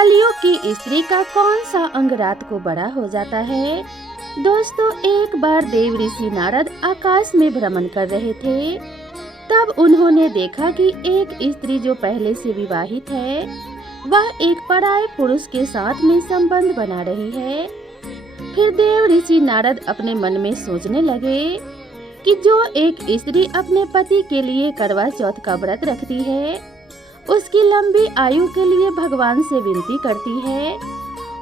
कलयुग की स्त्री का कौन सा अंग रात को बड़ा हो जाता है। दोस्तों, एक बार देव ऋषि नारद आकाश में भ्रमण कर रहे थे। तब उन्होंने देखा कि एक स्त्री जो पहले से विवाहित है, वह एक पराये पुरुष के साथ में संबंध बना रही है। फिर देव ऋषि नारद अपने मन में सोचने लगे कि जो एक स्त्री अपने पति के लिए करवा चौथ का व्रत रखती है, उसकी लंबी आयु के लिए भगवान से विनती करती है,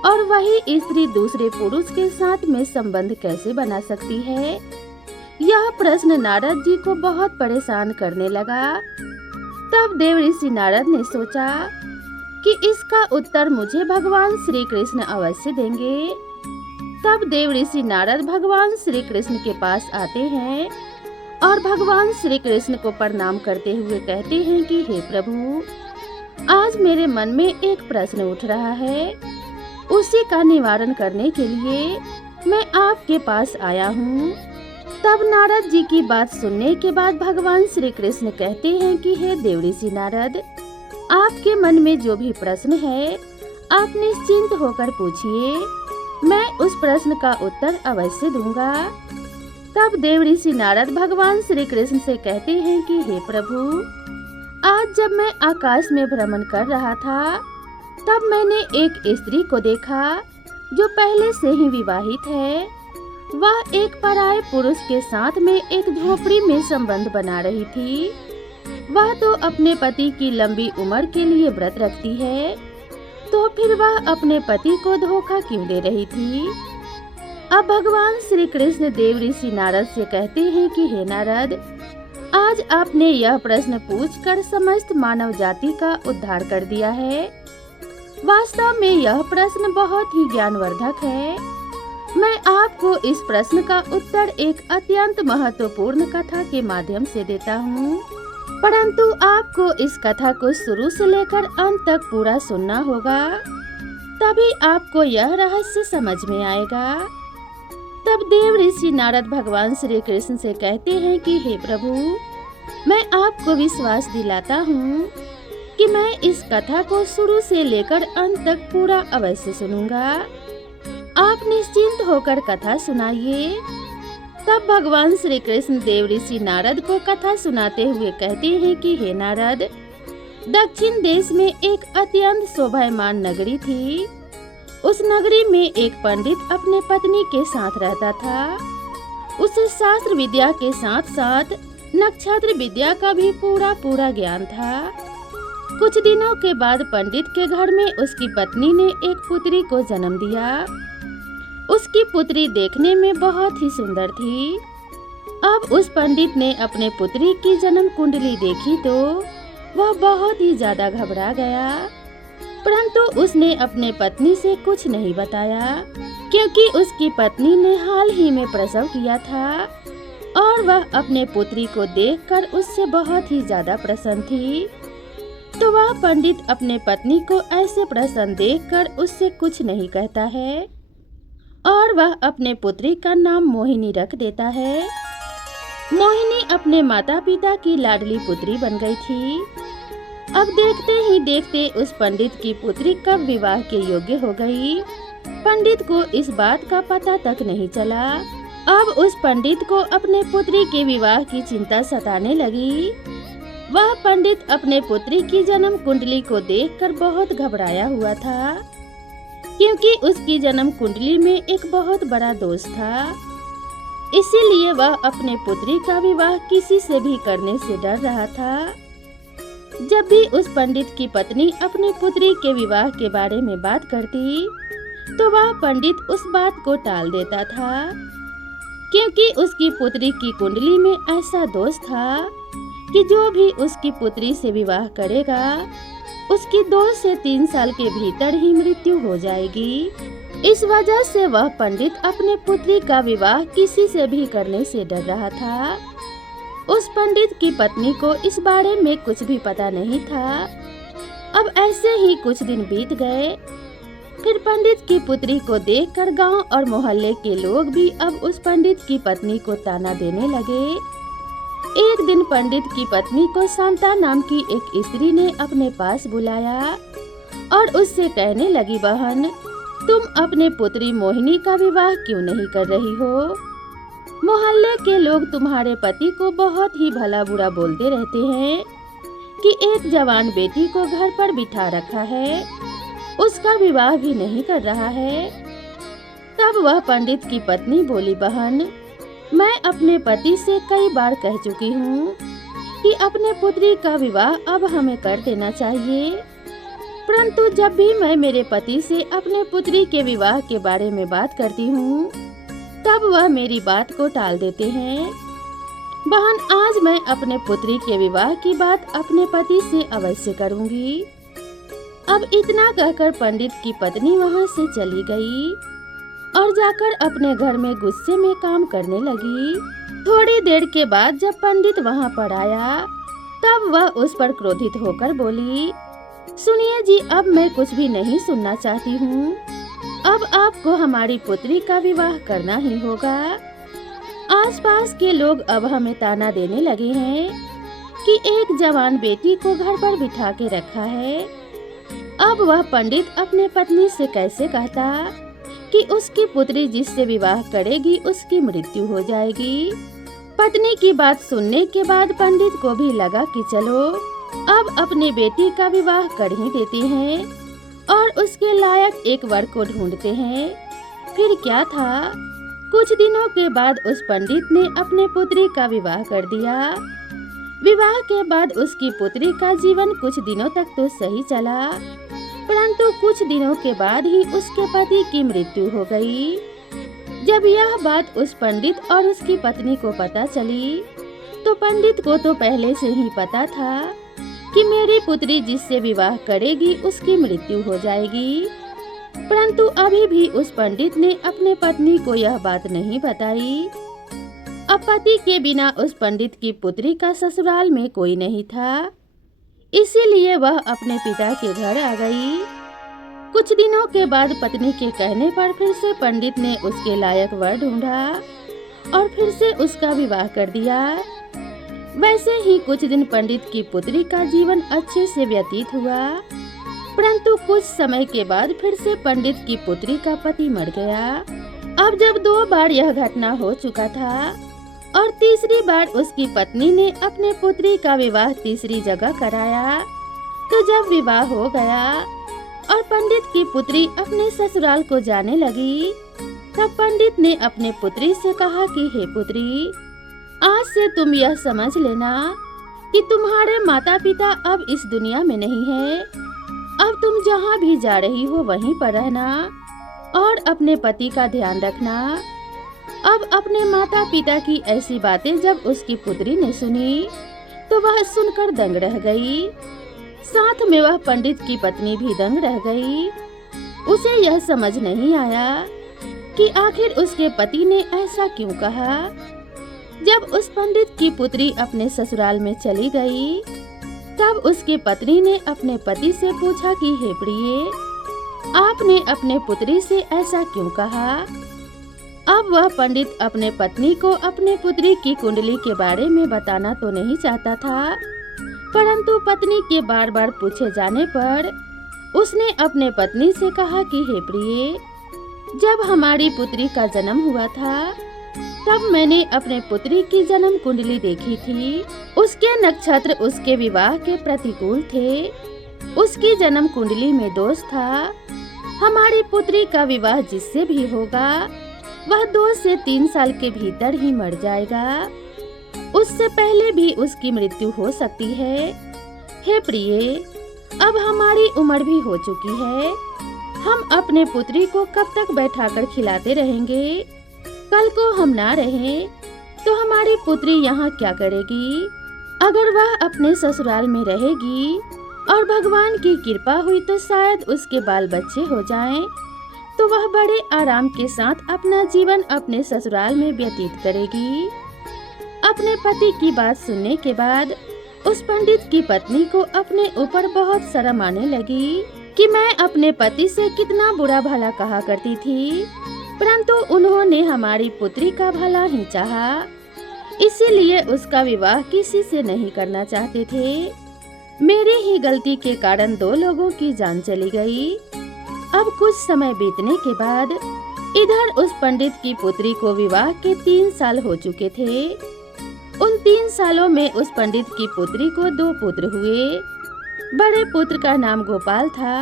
और वही स्त्री दूसरे पुरुष के साथ में संबंध कैसे बना सकती है। यह प्रश्न नारद जी को बहुत परेशान करने लगा। तब देव ऋषि नारद ने सोचा कि इसका उत्तर मुझे भगवान श्री कृष्ण अवश्य देंगे। तब देव ऋषि नारद भगवान श्री कृष्ण के पास आते हैं और भगवान श्री कृष्ण को प्रणाम करते हुए कहते हैं कि हे प्रभु, आज मेरे मन में एक प्रश्न उठ रहा है। उसी का निवारण करने के लिए मैं आपके पास आया हूँ। तब नारद जी की बात सुनने के बाद भगवान श्री कृष्ण कहते हैं कि हे देव ऋषि नारद, आपके मन में जो भी प्रश्न है, आप निश्चिंत होकर पूछिए, मैं उस प्रश्न का उत्तर अवश्य दूंगा। तब देव ऋषि नारद भगवान श्री कृष्ण से कहते हैं कि हे प्रभु, आज जब मैं आकाश में भ्रमण कर रहा था, तब मैंने एक स्त्री को देखा जो पहले से ही विवाहित है। वह एक पराये पुरुष के साथ में एक झोपड़ी में संबंध बना रही थी। वह तो अपने पति की लंबी उम्र के लिए व्रत रखती है, तो फिर वह अपने पति को धोखा क्यों दे रही थी। अब भगवान श्री कृष्ण देव ऋषि नारद से कहते हैं कि हे नारद, आज आपने यह प्रश्न पूछकर समस्त मानव जाति का उद्धार कर दिया है। वास्तव में यह प्रश्न बहुत ही ज्ञानवर्धक है। मैं आपको इस प्रश्न का उत्तर एक अत्यंत महत्वपूर्ण कथा के माध्यम से देता हूँ, परंतु आपको इस कथा को शुरू से लेकर अंत तक पूरा सुनना होगा, तभी आपको यह रहस्य समझ में आएगा। तब देव ऋषि नारद भगवान श्री कृष्ण से कहते हैं कि हे प्रभु, मैं आपको विश्वास दिलाता हूँ कि मैं इस कथा को शुरू से लेकर अंत तक पूरा अवश्य सुनूंगा। आप निश्चिंत होकर कथा सुनाइए। तब भगवान श्री कृष्ण देव ऋषि नारद को कथा सुनाते हुए कहते हैं कि हे नारद, दक्षिण देश में एक अत्यंत शोभायमान नगरी थी। उस नगरी में एक पंडित अपने पत्नी के साथ रहता था। उसे शास्त्र विद्या के साथ साथ नक्षत्र विद्या का भी पूरा ज्ञान था। कुछ दिनों के बाद पंडित के घर में उसकी पत्नी ने एक पुत्री को जन्म दिया। उसकी पुत्री देखने में बहुत ही सुंदर थी। अब उस पंडित ने अपने पुत्री की जन्म कुंडली देखी तो वह बहुत ही ज्यादा घबरा गया, परंतु उसने अपने पत्नी से कुछ नहीं बताया, क्योंकि उसकी पत्नी ने हाल ही में प्रसव किया था और वह अपने पुत्री को देखकर उससे बहुत ही ज्यादा प्रसन्न थी। तो वह पंडित अपने पत्नी को ऐसे प्रसन्न देखकर उससे कुछ नहीं कहता है और वह अपने पुत्री का नाम मोहिनी रख देता है। मोहिनी अपने माता पिता की लाडली पुत्री बन गई थी। अब देखते ही देखते उस पंडित की पुत्री कब विवाह के योग्य हो गई, पंडित को इस बात का पता तक नहीं चला। अब उस पंडित को अपने पुत्री के विवाह की चिंता सताने लगी। वह पंडित अपने पुत्री की जन्म कुंडली को देखकर बहुत घबराया हुआ था, क्योंकि उसकी जन्म कुंडली में एक बहुत बड़ा दोष था। इसीलिए वह अपने पुत्री का विवाह किसी से भी करने से डर रहा था। जब भी उस पंडित की पत्नी अपनी पुत्री के विवाह के बारे में बात करती, तो वह पंडित उस बात को टाल देता था, क्योंकि उसकी पुत्री की कुंडली में ऐसा दोष था कि जो भी उसकी पुत्री से विवाह करेगा, उसकी 2 से 3 साल के भीतर ही मृत्यु हो जाएगी। इस वजह से वह पंडित अपने पुत्री का विवाह किसी से भी करने से डर रहा था। उस पंडित की पत्नी को इस बारे में कुछ भी पता नहीं था। अब ऐसे ही कुछ दिन बीत गए। फिर पंडित की पुत्री को देखकर गांव और मोहल्ले के लोग भी अब उस पंडित की पत्नी को ताना देने लगे। एक दिन पंडित की पत्नी को शांता नाम की एक स्त्री ने अपने पास बुलाया और उससे कहने लगी, बहन, तुम अपने पुत्री मोहिनी का विवाह क्यों नहीं कर रही हो? मोहल्ले के लोग तुम्हारे पति को बहुत ही भला बुरा बोलते रहते हैं कि एक जवान बेटी को घर पर बिठा रखा है, उसका विवाह भी नहीं कर रहा है। तब वह पंडित की पत्नी बोली, बहन, मैं अपने पति से कई बार कह चुकी हूँ कि अपने पुत्री का विवाह अब हमें कर देना चाहिए, परंतु जब भी मैं मेरे पति से अपने पुत्री के विवाह के बारे में बात करती हूँ तब वह मेरी बात को टाल देते हैं। बहन, आज मैं अपने पुत्री के विवाह की बात अपने पति से अवश्य करूँगी। अब इतना कहकर पंडित की पत्नी वहाँ से चली गई और जाकर अपने घर में गुस्से में काम करने लगी। थोड़ी देर के बाद जब पंडित वहाँ पर आया तब वह उस पर क्रोधित होकर बोली, सुनिए जी, अब मैं कुछ भी नहीं सुनना चाहती हूँ। अब आपको हमारी पुत्री का विवाह करना ही होगा। आसपास के लोग अब हमें ताना देने लगे हैं कि एक जवान बेटी को घर पर बिठा के रखा है। अब वह पंडित अपने पत्नी से कैसे कहता कि उसकी पुत्री जिससे विवाह करेगी उसकी मृत्यु हो जाएगी। पत्नी की बात सुनने के बाद पंडित को भी लगा कि चलो अब अपने बेटी का विवाह कर ही देते हैं और उसके लायक एक वर को ढूंढते हैं। फिर क्या था, कुछ दिनों के बाद उस पंडित ने अपने पुत्री का विवाह कर दिया। विवाह के बाद उसकी पुत्री का जीवन कुछ दिनों तक तो सही चला, परंतु कुछ दिनों के बाद ही उसके पति की मृत्यु हो गई। जब यह बात उस पंडित और उसकी पत्नी को पता चली तो पंडित को तो पहले से ही पता था कि मेरी पुत्री जिससे विवाह करेगी उसकी मृत्यु हो जाएगी, परंतु अभी भी उस पंडित ने अपने पत्नी को यह बात नहीं बताई। अब पति के बिना उस पंडित की पुत्री का ससुराल में कोई नहीं था, इसीलिए वह अपने पिता के घर आ गई। कुछ दिनों के बाद पत्नी के कहने पर फिर से पंडित ने उसके लायक वर ढूंढा और फिर से उसका विवाह कर दिया। वैसे ही कुछ दिन पंडित की पुत्री का जीवन अच्छे से व्यतीत हुआ, परंतु कुछ समय के बाद फिर से पंडित की पुत्री का पति मर गया। अब जब 2 बार यह घटना हो चुका था और तीसरी बार उसकी पत्नी ने अपने पुत्री का विवाह तीसरी जगह कराया, तो जब विवाह हो गया और पंडित की पुत्री अपने ससुराल को जाने लगी, तब पंडित ने अपने पुत्री से कहा कि हे पुत्री, आज से तुम यह समझ लेना कि तुम्हारे माता पिता अब इस दुनिया में नहीं है। अब तुम जहाँ भी जा रही हो वहीं पर रहना और अपने पति का ध्यान रखना। अब अपने माता पिता की ऐसी बातें जब उसकी पुत्री ने सुनी तो वह सुनकर दंग रह गई। साथ में वह पंडित की पत्नी भी दंग रह गई। उसे यह समझ नहीं आया कि आखिर उसके पति ने ऐसा क्यों कहा। जब उस पंडित की पुत्री अपने ससुराल में चली गई तब उसकी पत्नी ने अपने पति से पूछा कि हे प्रिय, आपने अपने पुत्री से ऐसा क्यों कहा। अब वह पंडित अपने पत्नी को अपने पुत्री की कुंडली के बारे में बताना तो नहीं चाहता था, परंतु पत्नी के बार बार पूछे जाने पर उसने अपने पत्नी से कहा कि हे प्रिय, जब हमारी पुत्री का जन्म हुआ था तब मैंने अपने पुत्री की जन्म कुंडली देखी थी। उसके नक्षत्र उसके विवाह के प्रतिकूल थे। उसकी जन्म कुंडली में दोष था। हमारी पुत्री का विवाह जिससे भी होगा वह 2 से 3 साल के भीतर ही मर जाएगा। उससे पहले भी उसकी मृत्यु हो सकती है। हे प्रिय, अब हमारी उम्र भी हो चुकी है। हम अपने पुत्री को कब तक बैठाकर खिलाते रहेंगे। कल को हम ना रहें तो हमारी पुत्री यहाँ क्या करेगी। अगर वह अपने ससुराल में रहेगी और भगवान की कृपा हुई तो शायद उसके बाल बच्चे हो जाएं, तो वह बड़े आराम के साथ अपना जीवन अपने ससुराल में व्यतीत करेगी। अपने पति की बात सुनने के बाद उस पंडित की पत्नी को अपने ऊपर बहुत शर्म आने लगी कि मैं अपने पति से कितना बुरा भला कहा करती थी, परंतु उन्होंने हमारी पुत्री का भला ही चाहा, इसीलिए उसका विवाह किसी से नहीं करना चाहते थे। मेरी ही गलती के कारण 2 लोगों की जान चली गई। अब कुछ समय बीतने के बाद इधर उस पंडित की पुत्री को विवाह के 3 साल हो चुके थे। उन 3 सालों में उस पंडित की पुत्री को 2 पुत्र हुए। बड़े पुत्र का नाम गोपाल था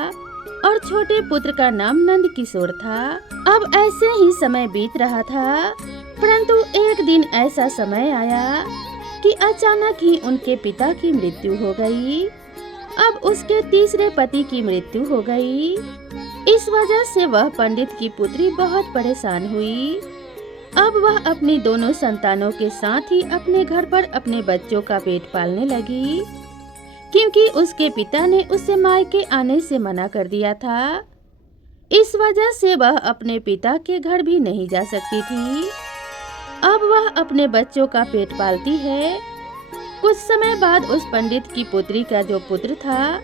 और छोटे पुत्र का नाम नंद किशोर था। अब ऐसे ही समय बीत रहा था, परंतु एक दिन ऐसा समय आया कि अचानक ही उनके पिता की मृत्यु हो गई। अब उसके तीसरे पति की मृत्यु हो गई। इस वजह से वह पंडित की पुत्री बहुत परेशान हुई। अब वह अपनी दोनों संतानों के साथ ही अपने घर पर अपने बच्चों का पेट पालने लगी, क्योंकि उसके पिता ने उसे मायके आने से मना कर दिया था। इस वजह से वह अपने पिता के घर भी नहीं जा सकती थी। अब वह अपने बच्चों का पेट पालती है। कुछ समय बाद उस पंडित की पुत्री का जो पुत्र था,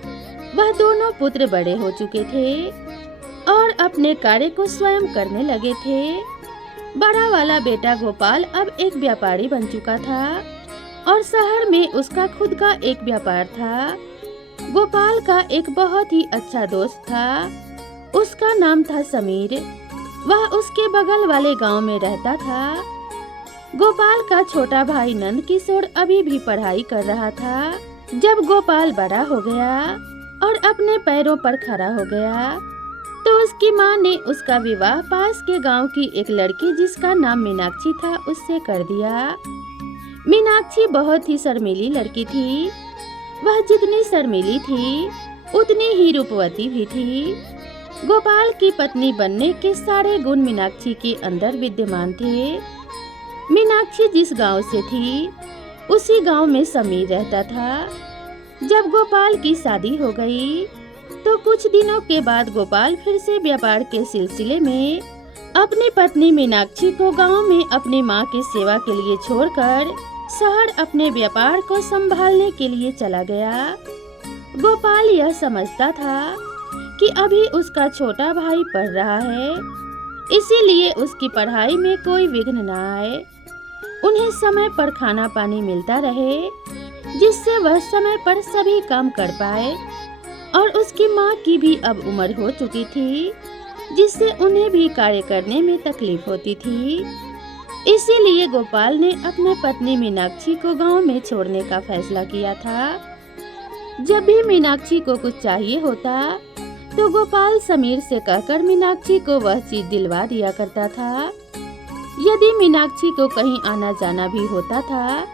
वह दोनों पुत्र बड़े हो चुके थे और अपने कार्य को स्वयं करने लगे थे। बड़ा वाला बेटा गोपाल अब एक व्यापारी बन चुका था और शहर में उसका खुद का एक व्यापार था। गोपाल का एक बहुत ही अच्छा दोस्त था, उसका नाम था समीर। वह उसके बगल वाले गांव में रहता था। गोपाल का छोटा भाई नंद किशोर अभी भी पढ़ाई कर रहा था। जब गोपाल बड़ा हो गया और अपने पैरों पर खड़ा हो गया, तो उसकी माँ ने उसका विवाह पास के गांव की एक लड़की जिसका नाम मीनाक्षी था उससे कर दिया। मीनाक्षी बहुत ही शर्मीली लड़की थी। वह जितनी शर्मीली थी उतनी ही रूपवती भी थी। गोपाल की पत्नी बनने के सारे गुण मीनाक्षी के अंदर विद्यमान थे। मीनाक्षी जिस गांव से थी उसी गांव में समीर रहता था। जब गोपाल की शादी हो गई तो कुछ दिनों के बाद गोपाल फिर से व्यापार के सिलसिले में अपनी पत्नी मीनाक्षी को गांव में अपनी मां की सेवा के लिए छोड़कर शहर अपने व्यापार को संभालने के लिए चला गया। गोपाल यह समझता था कि अभी उसका छोटा भाई पढ़ रहा है, इसीलिए उसकी पढ़ाई में कोई विघ्न न आए, उन्हें समय पर खाना पानी मिलता रहे, जिससे वह समय पर सभी काम कर पाए। और उसकी माँ की भी अब उम्र हो चुकी थी, जिससे उन्हें भी कार्य करने में तकलीफ होती थी। इसीलिए गोपाल ने अपने पत्नी मीनाक्षी को गांव में छोड़ने का फैसला किया था। जब भी मीनाक्षी को कुछ चाहिए होता तो गोपाल समीर से कहकर मीनाक्षी को वह चीज दिलवा दिया करता था। यदि मीनाक्षी को कहीं आना जाना भी होता था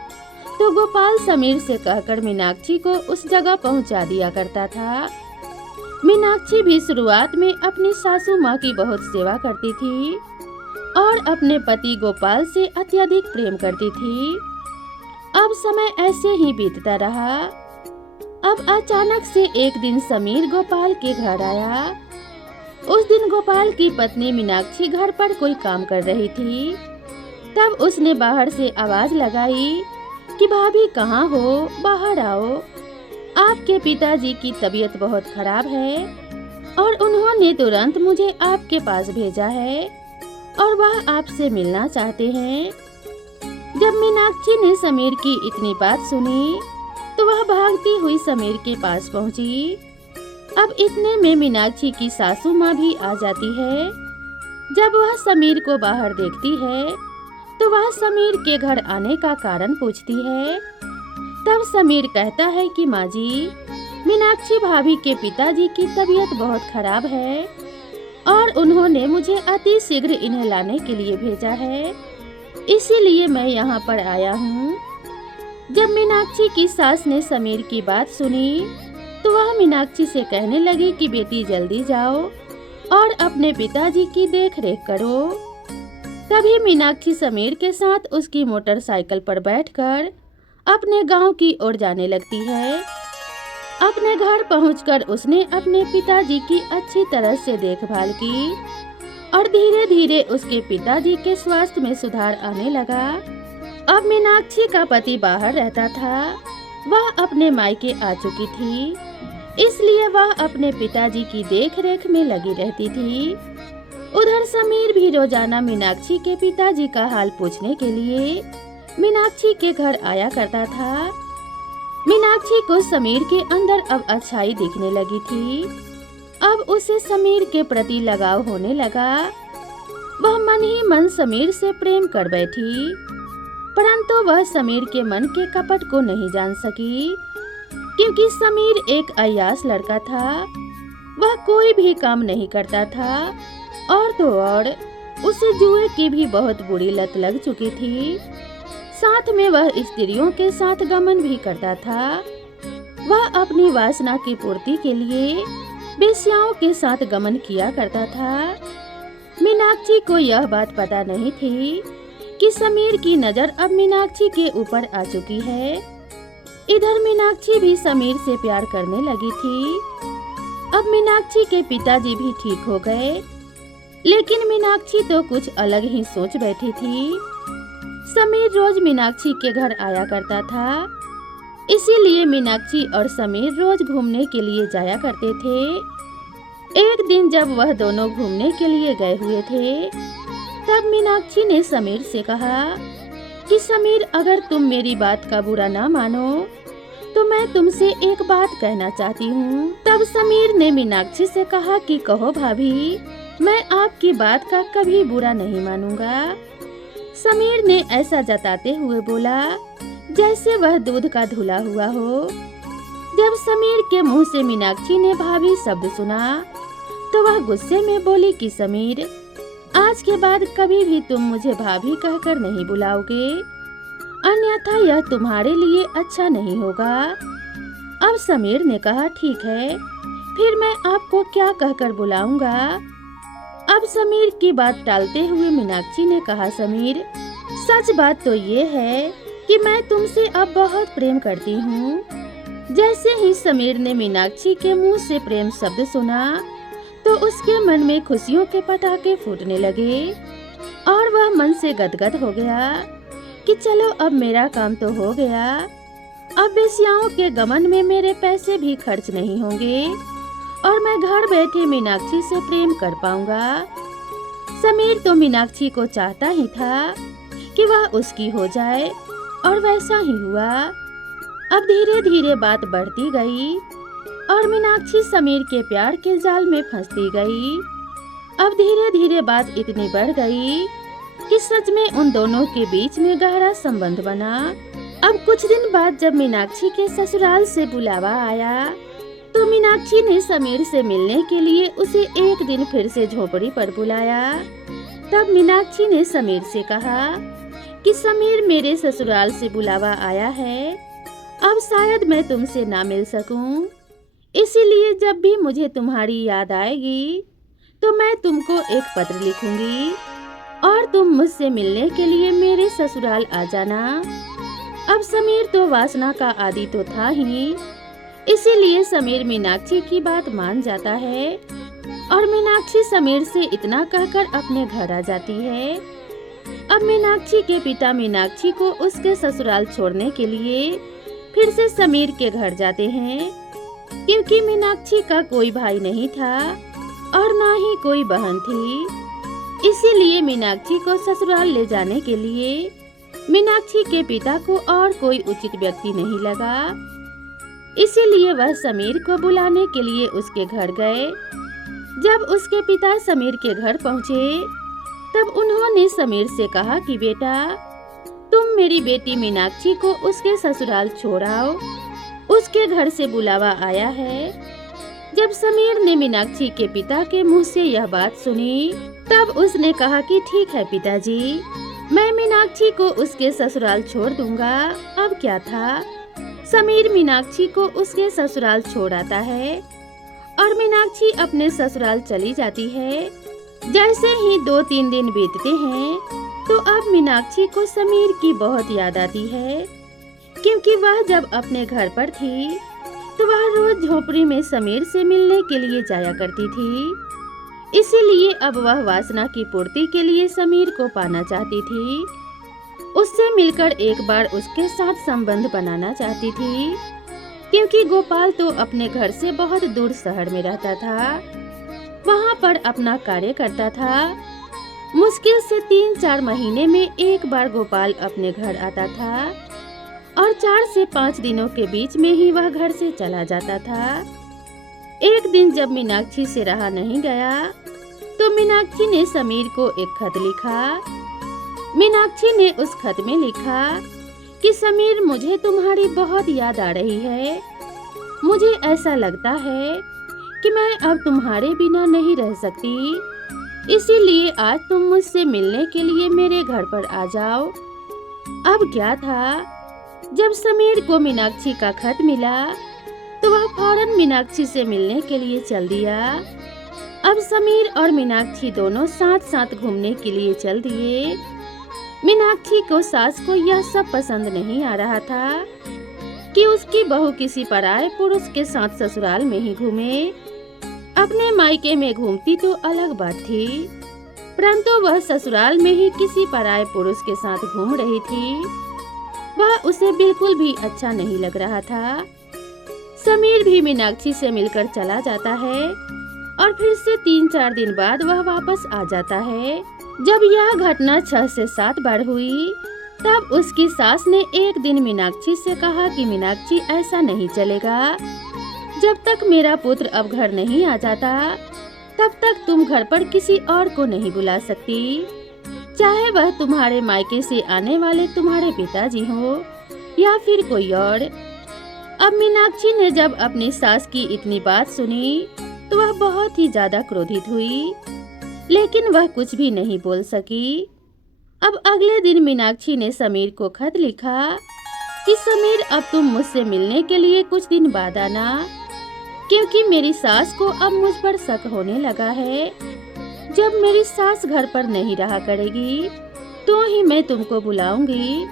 तो गोपाल समीर से कहकर मीनाक्षी को उस जगह पहुंचा दिया करता था। मीनाक्षी भी शुरुआत में अपनी सासू माँ की बहुत सेवा करती थी और अपने पति गोपाल से अत्यधिक प्रेम करती थी। अब समय ऐसे ही बीतता रहा। अब अचानक से एक दिन समीर गोपाल के घर आया। उस दिन गोपाल की पत्नी मीनाक्षी घर पर कोई काम कर रही थी। तब उसने बाहर से आवाज लगाई कि भाभी कहाँ हो, बाहर आओ। आपके पिताजी की तबीयत बहुत खराब है और उन्होंने तुरंत मुझे आपके पास भेजा है और वह आपसे मिलना चाहते हैं। जब मीनाक्षी ने समीर की इतनी बात सुनी तो वह भागती हुई समीर के पास पहुंची। अब इतने में मीनाक्षी की सासू माँ भी आ जाती है। जब वह समीर को बाहर देखती है तो वह समीर के घर आने का कारण पूछती है। तब समीर कहता है कि माँ जी, मीनाक्षी भाभी के पिताजी की तबीयत बहुत खराब है और उन्होंने मुझे अति शीघ्र इन्हें लाने के लिए भेजा है, इसीलिए मैं यहाँ पर आया हूँ। जब मीनाक्षी की सास ने समीर की बात सुनी तो वह मीनाक्षी से कहने लगी कि बेटी जल्दी जाओ और अपने पिताजी की देख रेख करो। तभी मीनाक्षी समीर के साथ उसकी मोटरसाइकिल पर बैठकर अपने गांव की ओर जाने लगती है। अपने घर पहुंचकर उसने अपने पिताजी की अच्छी तरह से देखभाल की और धीरे धीरे उसके पिताजी के स्वास्थ्य में सुधार आने लगा। अब मीनाक्षी का पति बाहर रहता था, वह अपने मायके आ चुकी थी, इसलिए वह अपने पिताजी की देखरेख में लगी रहती थी। उधर समीर भी रोजाना मीनाक्षी के पिताजी का हाल पूछने के लिए मीनाक्षी के घर आया करता था। मीनाक्षी मीनाक्षी को समीर के अंदर अब अच्छाई दिखने लगी थी। अब उसे समीर के प्रति लगाव होने लगा। वह मन ही मन समीर से प्रेम कर बैठी, परंतु वह समीर के मन के कपट को नहीं जान सकी, क्योंकि समीर एक अय्यास लड़का था। वह कोई भी काम नहीं करता था, और तो और उसे जुए की भी बहुत बुरी लत लग चुकी थी। साथ में वह स्त्रियों के साथ गमन भी करता था। वह अपनी वासना की पूर्ति के लिए वेश्याओं के साथ गमन किया करता था। मीनाक्षी को यह बात पता नहीं थी कि समीर की नजर अब मीनाक्षी के ऊपर आ चुकी है। इधर मीनाक्षी भी समीर से प्यार करने लगी थी। अब मीनाक्षी के पिताजी भी ठीक हो गए, लेकिन मीनाक्षी तो कुछ अलग ही सोच बैठी थी। समीर रोज मीनाक्षी के घर आया करता था, इसीलिए मीनाक्षी और समीर रोज घूमने के लिए जाया करते थे। एक दिन जब वह दोनों घूमने के लिए गए हुए थे, तब मीनाक्षी ने समीर से कहा कि समीर, अगर तुम मेरी बात का बुरा ना मानो तो मैं तुमसे एक बात कहना चाहती हूँ। तब समीर ने मीनाक्षी से कहा कि कहो भाभी, मैं आपकी बात का कभी बुरा नहीं मानूंगा। समीर ने ऐसा जताते हुए बोला जैसे वह दूध का धुला हुआ हो। जब समीर के मुंह से मीनाक्षी ने भाभी शब्द सुना, तो वह गुस्से में बोली कि समीर, आज के बाद कभी भी तुम मुझे भाभी कहकर नहीं बुलाओगे, अन्यथा यह तुम्हारे लिए अच्छा नहीं होगा। अब समीर ने कहा ठीक है, फिर मैं आपको क्या कहकर बुलाऊंगा। अब समीर की बात टालते हुए मीनाक्षी ने कहा, समीर, सच बात तो ये है कि मैं तुमसे अब बहुत प्रेम करती हूँ। जैसे ही समीर ने मीनाक्षी के मुंह से प्रेम शब्द सुना, तो उसके मन में खुशियों के पटाखे फूटने लगे और वह मन से गदगद हो गया कि चलो अब मेरा काम तो हो गया। अब वेश्याओं के गमन में मेरे पैसे भी खर्च नहीं होंगे और मैं घर बैठे मीनाक्षी से प्रेम कर पाऊंगा। समीर तो मीनाक्षी को चाहता ही था कि वह उसकी हो जाए, और वैसा ही हुआ। अब धीरे धीरे बात बढ़ती गई और मीनाक्षी समीर के प्यार के जाल में फंसती गई। अब धीरे धीरे बात इतनी बढ़ गई कि सच में उन दोनों के बीच में गहरा संबंध बना। अब कुछ दिन बाद जब मीनाक्षी के ससुराल से बुलावा आया, तो मीनाक्षी ने समीर से मिलने के लिए उसे एक दिन फिर से झोपड़ी पर बुलाया। तब मीनाक्षी ने समीर से कहा कि समीर, मेरे ससुराल से बुलावा आया है, अब शायद मैं तुमसे ना मिल सकूं, इसीलिए जब भी मुझे तुम्हारी याद आएगी तो मैं तुमको एक पत्र लिखूंगी और तुम मुझसे मिलने के लिए मेरे ससुराल आ जाना। अब समीर तो वासना का आदी तो था ही, इसीलिए समीर मीनाक्षी की बात मान जाता है और मीनाक्षी समीर से इतना कहकर अपने घर आ जाती है। अब मीनाक्षी के पिता मीनाक्षी को उसके ससुराल छोड़ने के लिए फिर से समीर के घर जाते हैं, क्योंकि मीनाक्षी का कोई भाई नहीं था और ना ही कोई बहन थी। इसीलिए मीनाक्षी को ससुराल ले जाने के लिए मीनाक्षी के पिता को और कोई उचित व्यक्ति नहीं लगा। इसीलिए वह समीर को बुलाने के लिए उसके घर गए। जब उसके पिता समीर के घर पहुँचे, तब उन्होंने समीर से कहा कि बेटा, तुम मेरी बेटी मीनाक्षी को उसके ससुराल छोड़ आओ, उसके घर से बुलावा आया है। जब समीर ने मीनाक्षी के पिता के मुंह से यह बात सुनी, तब उसने कहा कि ठीक है पिताजी, मैं मीनाक्षी को उसके ससुराल छोड़ दूंगा। अब क्या था, समीर मीनाक्षी को उसके ससुराल छोड़ आता है और मीनाक्षी अपने ससुराल चली जाती है। जैसे ही 2-3 दिन बीतते हैं, तो अब मीनाक्षी को समीर की बहुत याद आती है, क्योंकि वह जब अपने घर पर थी तो वह रोज झोपड़ी में समीर से मिलने के लिए जाया करती थी। इसीलिए अब वह वासना की पूर्ति के लिए समीर को पाना चाहती थी, उससे मिलकर एक बार उसके साथ संबंध बनाना चाहती थी, क्योंकि गोपाल तो अपने घर से बहुत दूर शहर में रहता था, वहाँ पर अपना कार्य करता था। मुश्किल से 3-4 महीने में एक बार गोपाल अपने घर आता था और 4 से 5 दिनों के बीच में ही वह घर से चला जाता था। एक दिन जब मीनाक्षी से रहा नहीं गया तो मीनाक्षी ने समीर को एक खत लिखा। मीनाक्षी ने उस खत में लिखा कि समीर, मुझे तुम्हारी बहुत याद आ रही है। मुझे ऐसा लगता है कि मैं अब तुम्हारे बिना नहीं रह सकती, इसीलिए आज तुम मुझसे मिलने के लिए मेरे घर पर आ जाओ। अब क्या था, जब समीर को मीनाक्षी का खत मिला तो वह फौरन मीनाक्षी से मिलने के लिए चल दिया। अब समीर और मीनाक्षी दोनों साथ साथ घूमने के लिए चल दिए। मीनाक्षी को सास को यह सब पसंद नहीं आ रहा था कि उसकी बहू किसी पराये पुरुष के साथ ससुराल में ही घूमे। अपने मायके में घूमती तो अलग बात थी, परंतु वह ससुराल में ही किसी पराये पुरुष के साथ घूम रही थी। वह उसे बिल्कुल भी अच्छा नहीं लग रहा था। समीर भी मीनाक्षी से मिलकर चला जाता है और फिर से 3-4 दिन बाद वह वापस आ जाता है। जब यह घटना 6 से 7 बार हुई तब उसकी सास ने एक दिन मीनाक्षी से कहा कि मीनाक्षी, ऐसा नहीं चलेगा। जब तक मेरा पुत्र अब घर नहीं आ जाता तब तक तुम घर पर किसी और को नहीं बुला सकती, चाहे वह तुम्हारे मायके से आने वाले तुम्हारे पिताजी हो या फिर कोई और। अब मीनाक्षी ने जब अपनी सास की इतनी बात सुनी तो वह बहुत ही ज्यादा क्रोधित हुई, लेकिन वह कुछ भी नहीं बोल सकी। अब अगले दिन मीनाक्षी ने समीर को खत लिखा कि समीर, अब तुम मुझसे मिलने के लिए कुछ दिन बाद आना, क्योंकि मेरी सास को अब मुझ पर शक होने लगा है। जब मेरी सास घर पर नहीं रहा करेगी तो ही मैं तुमको बुलाऊंगी।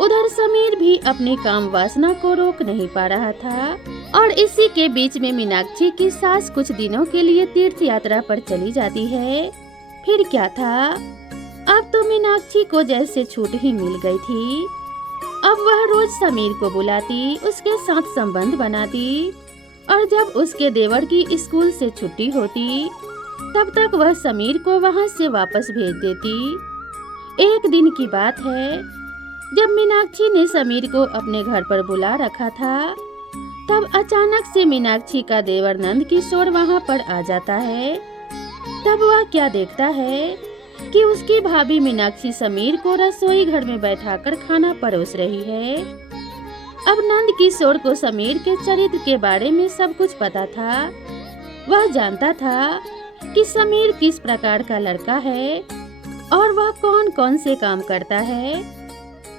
उधर समीर भी अपनी काम वासना को रोक नहीं पा रहा था और इसी के बीच में मीनाक्षी की सास कुछ दिनों के लिए तीर्थ यात्रा पर चली जाती है। फिर क्या था, अब तो मीनाक्षी को जैसे छूट ही मिल गई थी। अब वह रोज समीर को बुलाती, उसके साथ संबंध बनाती और जब उसके देवर की स्कूल से छुट्टी होती तब तक वह समीर को वहां से वापस भेज देती। एक दिन की बात है, जब मीनाक्षी ने समीर को अपने घर पर बुला रखा था तब अचानक से मीनाक्षी का देवर नंद किशोर वहां पर आ जाता है। तब वह क्या देखता है कि उसकी भाभी मीनाक्षी समीर को रसोई घर में बैठाकर खाना परोस रही है। अब नंद किशोर को समीर के चरित्र के बारे में सब कुछ पता था। वह जानता था कि समीर किस प्रकार का लड़का है और वह कौन कौन से काम करता है।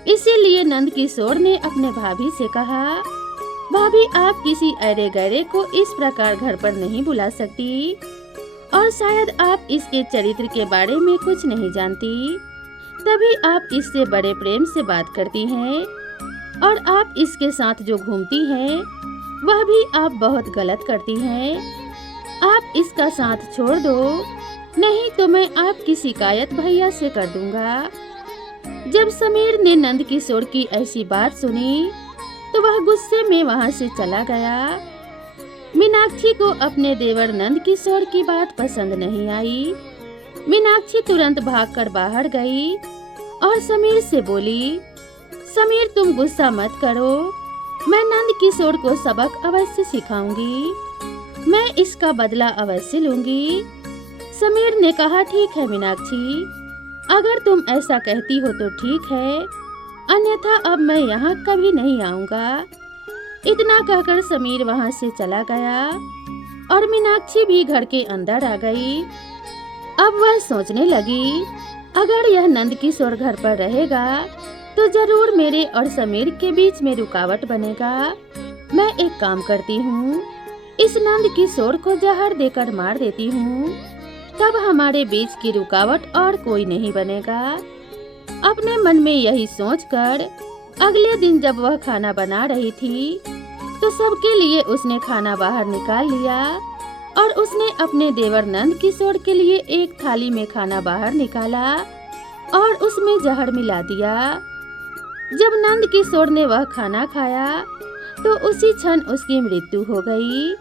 इसीलिए नंद किशोर ने अपने भाभी से कहा, भाभी, आप किसी अरे गहरे को इस प्रकार घर पर नहीं बुला सकती और शायद आप इसके चरित्र के बारे में कुछ नहीं जानती, तभी आप इससे बड़े प्रेम से बात करती हैं और आप इसके साथ जो घूमती हैं वह भी आप बहुत गलत करती हैं। आप इसका साथ छोड़ दो, नहीं तो मैं आपकी शिकायत भैया से कर दूंगा। जब समीर ने नंद किशोर की ऐसी बात सुनी तो वह गुस्से में वहां से चला गया। मीनाक्षी को अपने देवर नंद किशोर की बात पसंद नहीं आई। मीनाक्षी तुरंत भागकर बाहर गई और समीर से बोली, समीर, तुम गुस्सा मत करो, मैं नंद किशोर को सबक अवश्य सिखाऊंगी, मैं इसका बदला अवश्य लूंगी। समीर ने कहा, ठीक है मीनाक्षी, अगर तुम ऐसा कहती हो तो ठीक है, अन्यथा अब मैं यहाँ कभी नहीं आऊँगा। इतना कहकर समीर वहाँ से चला गया और मीनाक्षी भी घर के अंदर आ गई। अब वह सोचने लगी, अगर यह नंद किशोर घर पर रहेगा तो जरूर मेरे और समीर के बीच में रुकावट बनेगा। मैं एक काम करती हूँ, इस नंद किशोर को जहर देकर मार देती हूँ, तब हमारे बीच की रुकावट और कोई नहीं बनेगा। अपने मन में यही सोचकर अगले दिन जब वह खाना बना रही थी तो सबके लिए उसने खाना बाहर निकाल लिया और उसने अपने देवर नंद किशोर के लिए एक थाली में खाना बाहर निकाला और उसमें जहर मिला दिया। जब नंद किशोर ने वह खाना खाया तो उसी क्षण उसकी मृत्यु हो गई।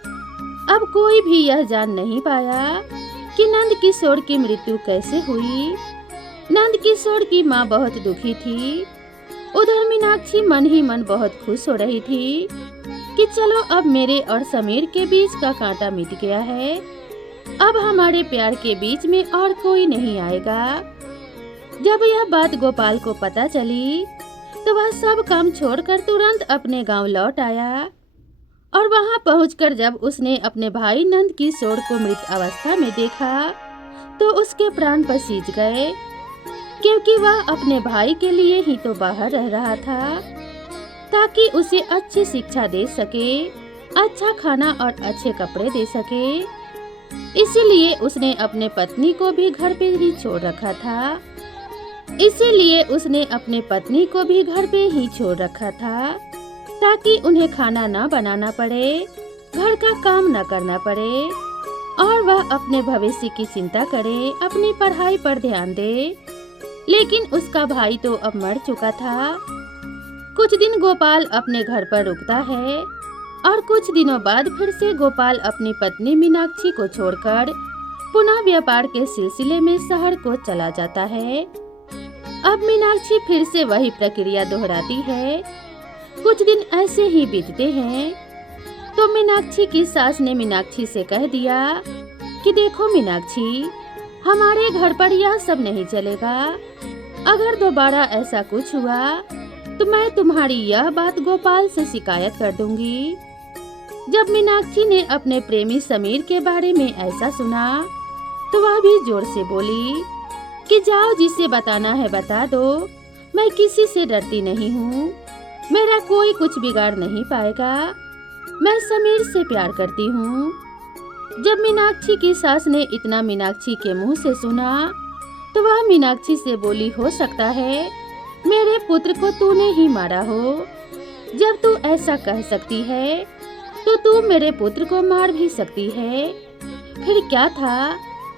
अब कोई भी यह जान नहीं पाया कि नंद किशोर की मृत्यु कैसे हुई। नंद किशोर की माँ बहुत दुखी थी। उधर मीनाक्षी मन ही मन बहुत खुश हो रही थी कि चलो अब मेरे और समीर के बीच का कांटा मिट गया है। अब हमारे प्यार के बीच में और कोई नहीं आएगा। जब यह बात गोपाल को पता चली तो वह सब काम छोड़कर तुरंत अपने गांव लौट आया और वहां पहुंचकर जब उसने अपने भाई नंद किशोर को मृत अवस्था में देखा तो उसके प्राण पसीज गए, क्योंकि वह अपने भाई के लिए ही तो बाहर रह रहा था ताकि उसे अच्छी शिक्षा दे सके, अच्छा खाना और अच्छे कपड़े दे सके। इसीलिए उसने अपने पत्नी को भी घर पे ही छोड़ रखा था। ताकि उन्हें खाना न बनाना पड़े, घर का काम न करना पड़े और वह अपने भविष्य की चिंता करे, अपनी पढ़ाई पर ध्यान दे। लेकिन उसका भाई तो अब मर चुका था। कुछ दिन गोपाल अपने घर पर रुकता है और कुछ दिनों बाद फिर से गोपाल अपनी पत्नी मीनाक्षी को छोड़कर पुनः व्यापार के सिलसिले में शहर को चला जाता है। अब मीनाक्षी फिर से वही प्रक्रिया दोहराती है। कुछ दिन ऐसे ही बीतते हैं तो मीनाक्षी की सास ने मीनाक्षी से कह दिया कि देखो मीनाक्षी, हमारे घर पर यह सब नहीं चलेगा। अगर दोबारा ऐसा कुछ हुआ तो मैं तुम्हारी यह बात गोपाल से शिकायत कर दूंगी। जब मीनाक्षी ने अपने प्रेमी समीर के बारे में ऐसा सुना तो वह भी जोर से बोली कि जाओ, जिसे बताना है बता दो, मैं किसी से डरती नहीं हूँ, मेरा कोई कुछ बिगाड़ नहीं पाएगा, मैं समीर से प्यार करती हूँ। जब मीनाक्षी की सास ने इतना मीनाक्षी के मुंह से सुना तो वह मीनाक्षी से बोली, हो सकता है मेरे पुत्र को तूने ही मारा हो। जब तू ऐसा कह सकती है तो तू मेरे पुत्र को मार भी सकती है। फिर क्या था,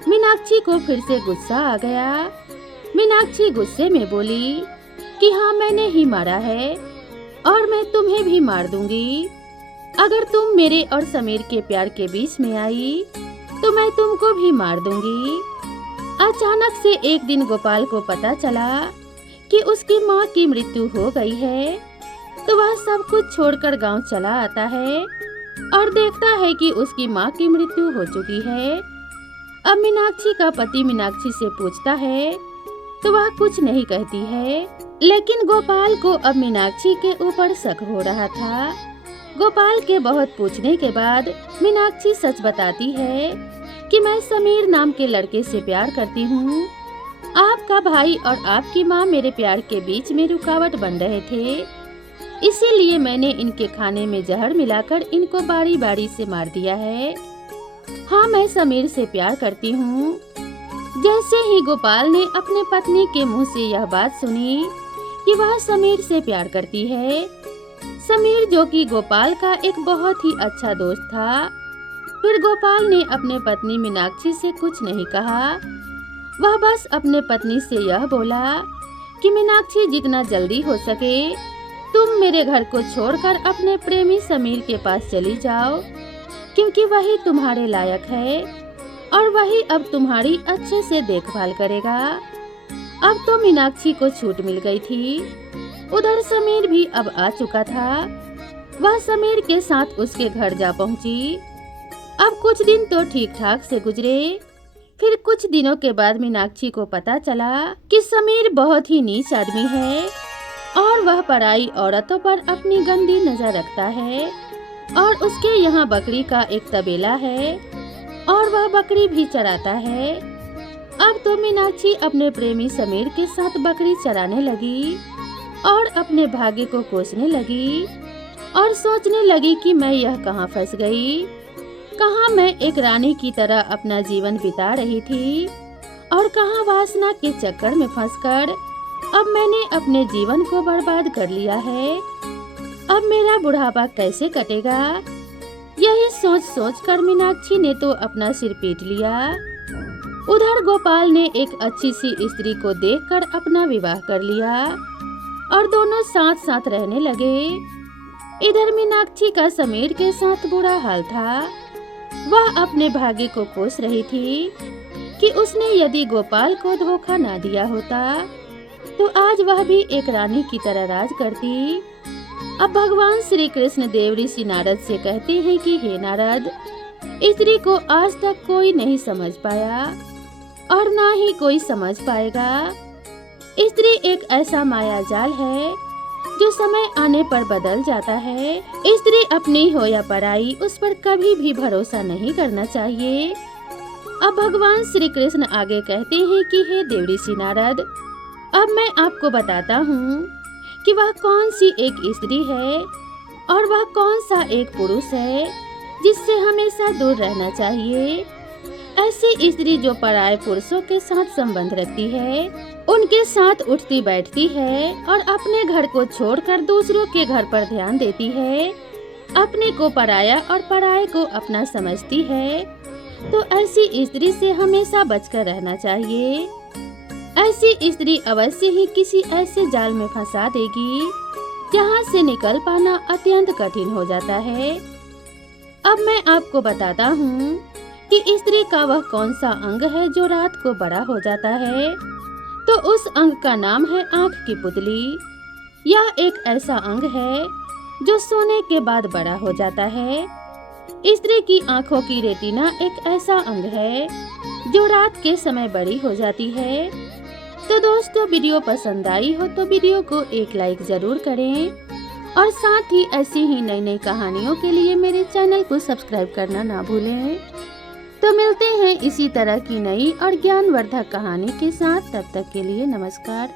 मीनाक्षी को फिर से गुस्सा आ गया। मीनाक्षी गुस्से में बोली कि हाँ, मैंने ही मारा है और मैं तुम्हें भी मार दूंगी। अगर तुम मेरे और समीर के प्यार के बीच में आई तो मैं तुमको भी मार दूंगी। अचानक से एक दिन गोपाल को पता चला कि उसकी माँ की मृत्यु हो गई है तो वह सब कुछ छोड़कर गांव चला आता है और देखता है कि उसकी माँ की मृत्यु हो चुकी है। अब मीनाक्षी का पति मीनाक्षी से पूछता है तो वह कुछ नहीं कहती है, लेकिन गोपाल को अब मीनाक्षी के ऊपर शक हो रहा था। गोपाल के बहुत पूछने के बाद मीनाक्षी सच बताती है कि मैं समीर नाम के लड़के से प्यार करती हूँ। आपका भाई और आपकी माँ मेरे प्यार के बीच में रुकावट बन रहे थे, इसीलिए मैंने इनके खाने में जहर मिलाकर इनको बारी बारी से मार दिया है। हाँ, मैं समीर से प्यार करती हूँ। जैसे ही गोपाल ने अपने पत्नी के मुंह से यह बात सुनी कि वह समीर से प्यार करती है, समीर जो कि गोपाल का एक बहुत ही अच्छा दोस्त था, फिर गोपाल ने अपने पत्नी मीनाक्षी से कुछ नहीं कहा। वह बस अपने पत्नी से यह बोला कि मीनाक्षी, जितना जल्दी हो सके तुम मेरे घर को छोड़कर अपने प्रेमी समीर के पास चली जाओ, क्योंकि वही तुम्हारे लायक है और वही अब तुम्हारी अच्छे से देखभाल करेगा। अब तो मीनाक्षी को छूट मिल गई थी। उधर समीर भी अब आ चुका था। वह समीर के साथ उसके घर जा पहुंची। अब कुछ दिन तो ठीक ठाक से गुजरे। फिर कुछ दिनों के बाद मीनाक्षी को पता चला कि समीर बहुत ही नीच आदमी है और वह पराई औरतों पर अपनी गंदी नजर रखता है और उसके यहाँ बकरी का एक तबेला है और वह बकरी भी चराता है। अब तो मीनाक्षी अपने प्रेमी समीर के साथ बकरी चराने लगी और अपने भाग्य को कोसने लगी और सोचने लगी कि मैं यह कहाँ फंस गई, कहाँ मैं एक रानी की तरह अपना जीवन बिता रही थी और कहाँ वासना के चक्कर में फंसकर अब मैंने अपने जीवन को बर्बाद कर लिया है। अब मेरा बुढ़ापा कैसे कटेगा? यही सोच सोच कर मीनाक्षी ने तो अपना सिर पीट लिया। उधर गोपाल ने एक अच्छी सी स्त्री को देखकर अपना विवाह कर लिया और दोनों साथ साथ रहने लगे। इधर मीनाक्षी का समीर के साथ बुरा हाल था। वह अपने भाग्य को कोस रही थी कि उसने यदि गोपाल को धोखा ना दिया होता तो आज वह भी एक रानी की तरह राज करती। अब भगवान श्री कृष्ण देव ऋषि नारद से कहते हैं कि हे नारद, स्त्री को आज तक कोई नहीं समझ पाया और ना ही कोई समझ पाएगा। स्त्री एक ऐसा माया जाल है जो समय आने पर बदल जाता है। स्त्री अपनी हो या पराई, उस पर कभी भी भरोसा नहीं करना चाहिए। अब भगवान श्री कृष्ण आगे कहते हैं कि हे देव ऋषि नारद, अब मैं आपको बताता हूँ कि वह कौन सी एक स्त्री है और वह कौन सा एक पुरुष है जिससे हमेशा दूर रहना चाहिए। ऐसी स्त्री जो पराये पुरुषों के साथ संबंध रखती है, उनके साथ उठती बैठती है और अपने घर को छोड़कर दूसरों के घर पर ध्यान देती है, अपने को पराया और पराये को अपना समझती है, तो ऐसी स्त्री से हमेशा बचकर रहना चाहिए। ऐसी स्त्री अवश्य ही किसी ऐसे जाल में फंसा देगी जहाँ से निकल पाना अत्यंत कठिन हो जाता है। अब मैं आपको बताता हूँ कि स्त्री का वह कौन सा अंग है जो रात को बड़ा हो जाता है। तो उस अंग का नाम है आँख की पुतली। यह एक ऐसा अंग है जो सोने के बाद बड़ा हो जाता है। स्त्री की आँखों की रेटिना एक ऐसा अंग है जो रात के समय बड़ी हो जाती है। तो दोस्तों, वीडियो पसंद आई हो तो वीडियो को एक लाइक जरूर करें और साथ ही ऐसी ही नई नई कहानियों के लिए मेरे चैनल को सब्सक्राइब करना ना भूलें। तो मिलते हैं इसी तरह की नई और ज्ञानवर्धक कहानी के साथ। तब तक के लिए नमस्कार।